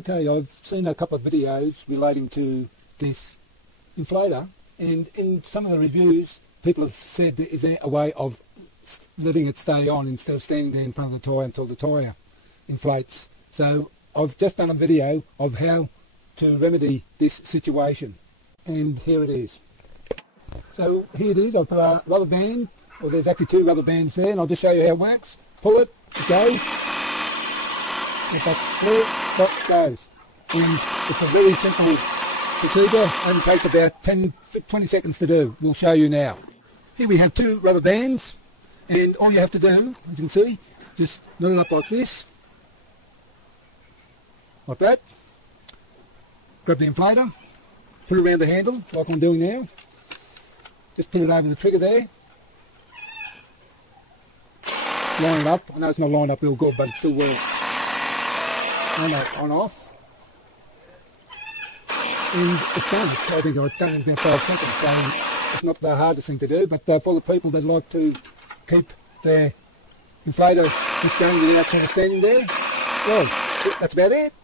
Okay, I've seen a couple of videos relating to this inflator, and in some of the reviews people have said, is there a way of letting it stay on instead of standing there in front of the tyre until the tyre inflates? So I've just done a video of how to remedy this situation, and here it is. So here it is. I've put a rubber band, well, there's actually two rubber bands there, and I'll just show you how it works. Pull it, it goes. If that's clear, stop, goes. And it's a very simple procedure, and takes about 10-20 seconds to do. We'll show you now. Here we have two rubber bands, and all you have to do, as you can see, just knot it up like this, like that. Grab the inflator, put it around the handle like I'm doing now. Just put it over the trigger there. Line it up. I know it's not lined up real good, but it still works. On off. And it's done. I think I've done it in about 5 seconds, so it's not the hardest thing to do, but for the people that like to keep their inflator just going without sort of standing there, well, that's about it.